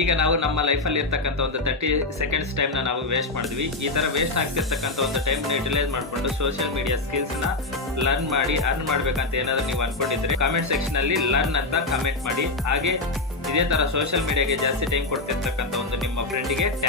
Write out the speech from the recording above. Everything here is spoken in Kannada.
ಈಗ ನಾವು ನಮ್ಮ ಲೈಫಲ್ಲಿ ಇರ್ತಕ್ಕಂಥ ಒಂದು 30 ಸೆಕೆಂಡ್ಸ್ ಟೈಮ್ನ ನಾವು ವೇಸ್ಟ್ ಮಾಡಿದ್ವಿ. ಈ ತರ ವೇಸ್ಟ್ ಆಗ್ತಿರ್ತಕ್ಕಂಥ ಒಂದು ಟೈಮ್ ಯುಟಿಲೈಸ್ ಮಾಡಿಕೊಂಡು ಸೋಷಿಯಲ್ ಮೀಡಿಯಾ ಸ್ಕಿಲ್ಸ್ನ ಲರ್ನ್ ಮಾಡಿ ಅರ್ನ್ ಮಾಡ್ಬೇಕಂತ ಏನಾದ್ರು ನೀವು ಅನ್ಕೊಂಡಿದ್ರೆ ಕಾಮೆಂಟ್ ಸೆಕ್ಷನ್ ಅಲ್ಲಿ ಲರ್ನ್ ಅಂತ ಕಮೆಂಟ್ ಮಾಡಿ. ಹಾಗೆ ಇದೇ ತರ ಸೋಷಿಯಲ್ ಮೀಡಿಯಾಗೆ ಜಾಸ್ತಿ ಟೈಮ್ ಕೊಡ್ತಿರ್ತಕ್ಕಂಥ ಒಂದು ನಿಮ್ಮ ಫ್ರೆಂಡ್ಗೆ ಟ್ಯಾಗ್